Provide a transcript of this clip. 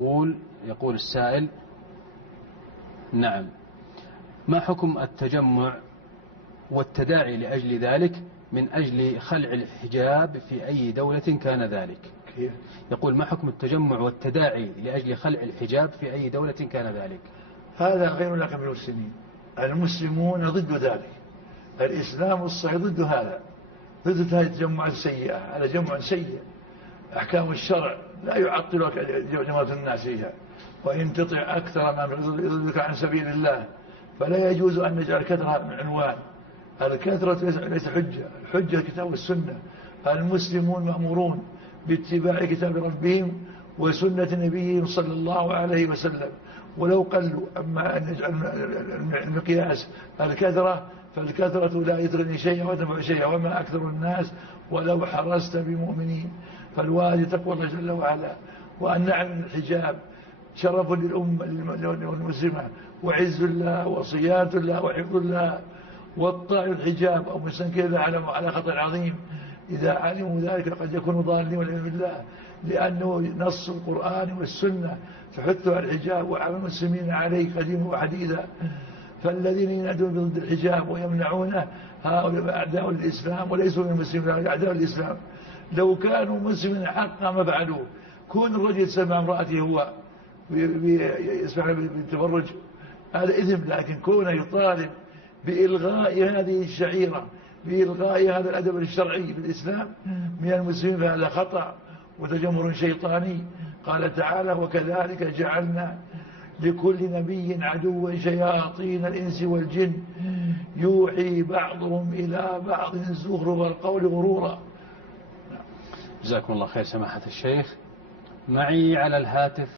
يقول السائل: نعم، ما حكم التجمع والتداعي لأجل ذلك من أجل خلع الحجاب في أي دولة كان ذلك؟ كيف؟ يقول: ما حكم التجمع والتداعي لأجل خلع الحجاب في أي دولة كان ذلك؟ هذا غير لك من المسلمين. المسلمون ضد ذلك، الإسلام الصحيح ضد هذا، ضد هذه التجمعات السيئة. هذا جمع سيء. أحكام الشرع لا يعطلك جماعة الناس فيها، وإن تطع أكثر ما يضلك عن سبيل الله. فلا يجوز أن نجعل كثرة من عنوان. الكثرة ليس حجة، الحجة الكتاب والسنة. المسلمون مأمورون باتباع كتاب ربهم وسنة نبيهم صلى الله عليه وسلم، ولو قلوا. أما أن نجعل المقياس الكثرة، فالكثرة لا يدرني شيئا وتنفع شيئا، وما أكثر الناس ولو حرصت بمؤمنين. فالواجب تقوى الله جل وعلا، وأن نعلم الحجاب شرف للأمة المسلمة، وعز الله وصيانة الله وحفظ الله. والطاعن الحجاب أو مستنكر على خطر عظيم. إذا علموا ذلك قد يكونوا ضالين والعياذ بالله، لأنه نص القرآن والسنة تحث على الحجاب وعلى المسلمين عليه قديما وحديثا. فالذين ينادون ضد الحجاب ويمنعونه هؤلاء أعداء الإسلام وليسوا من المسلمين، أعداء الإسلام. لو كانوا مسلمين حقا ما فعلوه. كون الرجل يسمع امرأته هو يسمع بالتبرج هذا إثم، لكن كونه يطالب بإلغاء هذه الشعيرة، بإلغاء هذا الأدب الشرعي في الإسلام من المسلمين، فهذا خطأ وتجمر شيطاني. قال تعالى: وكذلك جعلنا لكل نبي عدوا شياطين الإنس والجن يوحي بعضهم إلى بعض زخرف القول غرورا. جزاكم الله خير سماحة الشيخ. معي على الهاتف